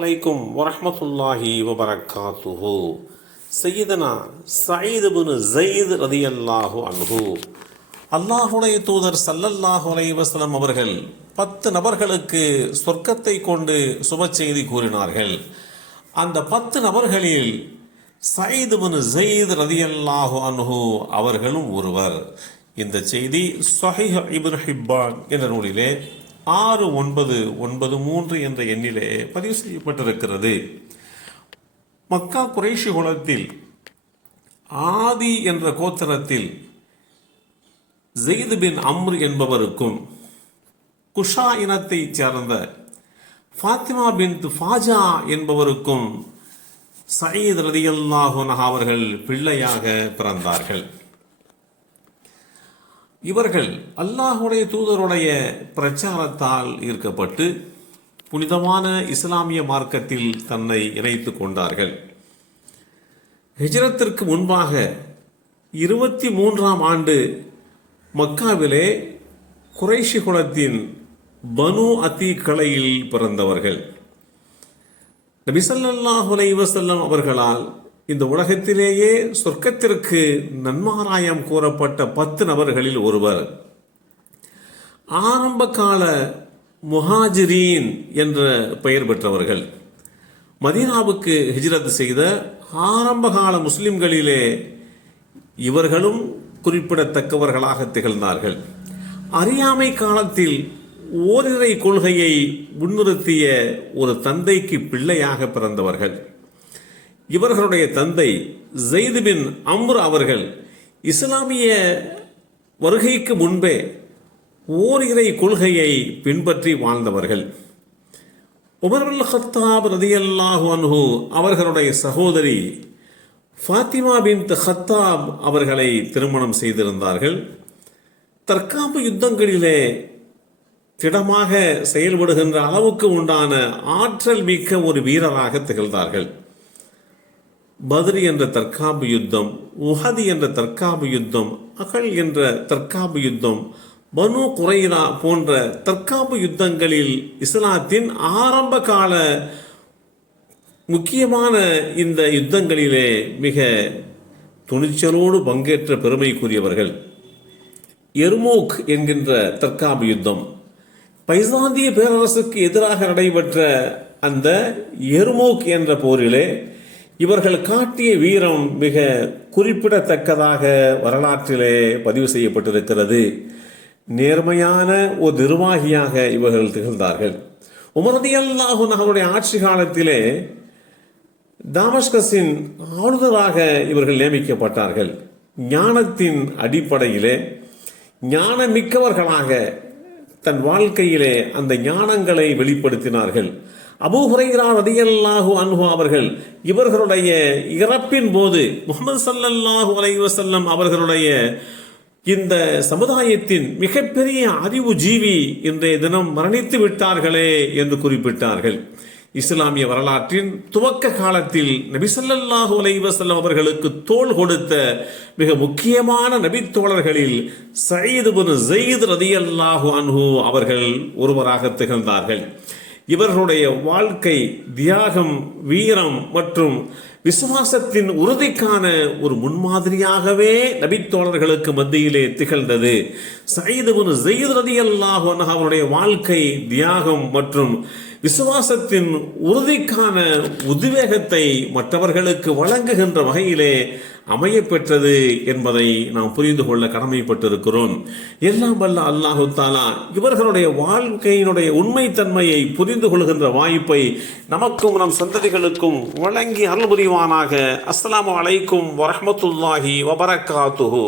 அலைக்கும் வரஹ்மத்துல்லாஹி வபரக்காத்துஹு. சையதனா சயீது பின் ஜயீத் ரதியல்லாஹு அன்ஹு. அல்லாஹுடைய தூதர் சல்லல்லாஹு அலைஹி அவர்கள் பத்து நபர்களுக்கு சொர்க்கத்தை கொண்டு சுப செய்தி கூறினார்கள். அந்த பத்து நபர்களில் சயீத் பின் ஜயீத் ரதியல்லாஹு அன்ஹு அவர்களும் ஒருவர். இந்த செய்தி சொஹைஹ் இப்னு ஹிப்பான் என்ற நூலிலே ஆறு ஒன்பது ஒன்பது மூன்று என்ற எண்ணிலே பதிவு செய்யப்பட்டிருக்கிறது. மக்கா குறைஷி குலத்தில் ஆதி என்ற கோத்திரத்தில் ஜெயித் பின் அம்ர் என்பவருக்கும் குஷா இனத்தைச் சேர்ந்த ஃபாத்திமா பின் ஃபாஜா என்பவருக்கும் சயீத் ரதியல்லாஹு அவர்கள் பிள்ளையாக பிறந்தார்கள். இவர்கள் அல்லாஹுடைய தூதருடைய பிரச்சாரத்தால் ஈர்க்கப்பட்டு புனிதமான இஸ்லாமிய மார்க்கத்தில் தன்னை இணைத்து கொண்டார்கள். ஹிஜரத்திற்கு முன்பாக இருபத்தி மூன்றாம் ஆண்டு மக்காவிலே குறைஷி குலத்தின் பனு அத்தி கலையில் பிறந்தவர்கள். நபிசல்லாஹ் அலைவசல்லம் அவர்களால் இந்த உலகத்திலேயே சொர்க்கத்திற்கு நன்மாராயம் கூறப்பட்ட பத்து நபர்களில் ஒருவர். ஆரம்ப கால முஹாஜிரீன் என்ற பெயர் பெற்றவர்கள். மதீனாவுக்கு ஹிஜ்ரத் செய்த ஆரம்ப கால முஸ்லிம்களிலே இவர்களும் குறிப்பிடத்தக்கவர்களாக திகழ்ந்தார்கள். அறியாமை காலத்தில் ஓரிரை கொள்கையை முன்னிறுத்திய ஒரு தந்தைக்கு பிள்ளையாக பிறந்தவர்கள். இவர்களுடைய தந்தை ஜெயிது பின் அம்ர் அவர்கள் இஸ்லாமிய வருகைக்கு முன்பே ஓரிரை கொள்கையை பின்பற்றி வாழ்ந்தவர்கள். உமர்வல் ஹத்தாப் ரதியல்லாஹு அன்ஹு அவர்களுடைய சகோதரி ஃபாத்திமா பின் ஹத்தாப் அவர்களை திருமணம் செய்திருந்தார்கள். தற்காப்பு யுத்தங்களிலே திடமாக செயல்படுகின்ற அளவுக்கு உண்டான ஆற்றல் மிக்க ஒரு வீரராக திகழ்ந்தார்கள். பத்ரி என்ற தற்காப்பு யுத்தம் உஹதி என்ற தற்காப்பு யுத்தம் அகல் என்ற தற்காப்பு யுத்தம் பனு குறைரா போன்ற தற்காப்பு யுத்தங்களில் இஸ்லாத்தின் ஆரம்ப கால முக்கியமான இந்த யுத்தங்களிலே மிக துணிச்சலோடு பங்கேற்ற பெருமைக்குரியவர்கள். எர்மோக் என்கின்ற தற்காப்பு யுத்தம். பைசாந்திய பேரரசுக்கு எதிராக நடைபெற்ற அந்த எர்மோக் என்ற போரிலே இவர்கள் காட்டிய வீரம் மிக குறிப்பிடத்தக்கதாக வரலாற்றிலே பதிவு செய்யப்பட்டிருக்கிறது. நேர்மையான ஒரு நிர்வாகியாக இவர்கள் திகழ்ந்தார்கள். உமரதி அல்லாஹு அவருடைய ஆட்சி காலத்திலே தாமஸ்கஸின் ஆளுநராக இவர்கள் நியமிக்கப்பட்டார்கள். ஞானத்தின் அடிப்படையிலே ஞானமிக்கவர்களாக தன் வாழ்க்கையிலே அந்த ஞானங்களை வெளிப்படுத்தினார்கள். அபூஹுரைரா ரதியல்லாஹு அன்ஹு அவர்கள் இவர்களுடைய இறப்பின் போது முகமது சல்லல்லாஹு அலைவசல்லம் அவர்களுடைய இந்த சமுதாயத்தின் மிகப்பெரிய அறிவு ஜீவி இன்றைய தினம் மரணித்து விட்டார்களே என்று குறிப்பிட்டார்கள். இஸ்லாமிய வரலாற்றின் துவக்க காலத்தில் நபிசல்லாஹு அலைவசல்லம் அவர்களுக்கு தோல் கொடுத்த மிக முக்கியமான நபித்தோழர்களில் சயீது பின் ஜெயித் ரதியல்லாஹு அன்ஹு அவர்கள் ஒருவராக திகழ்ந்தார்கள். இவர்களுடைய வாழ்க்கை தியாகம் வீரம் மற்றும் விசுவாசத்தின் உறுதிக்கான ஒரு முன்மாதிரியாகவே நபித்தோழர்களுக்கு மத்தியிலே திகழ்ந்தது. சயீதுபுன் ஜெயித் ரதி அல்லாஹ் அவருடைய வாழ்க்கை தியாகம் மற்றும் விசுவாசத்தின் உறுதிக்கான உத்வேகத்தை மற்றவர்களுக்கு வழங்குகின்ற வகையிலே அமைய பெற்றது என்பதை நாம் புரிந்து கொள்ள கடமைப்பட்டிருக்கிறோம். எல்லாம் வல்ல அல்லாஹு தாலா இவர்களுடைய வாழ்க்கையினுடைய உண்மைத்தன்மையை புரிந்து கொள்கின்ற வாய்ப்பை நமக்கும் நம் சந்ததிகளுக்கும் வழங்கி அருள் புரிவானாக அஸ்லாம் வலைக்கும் வரமத்துல்லாஹி வபரகாத்துஹு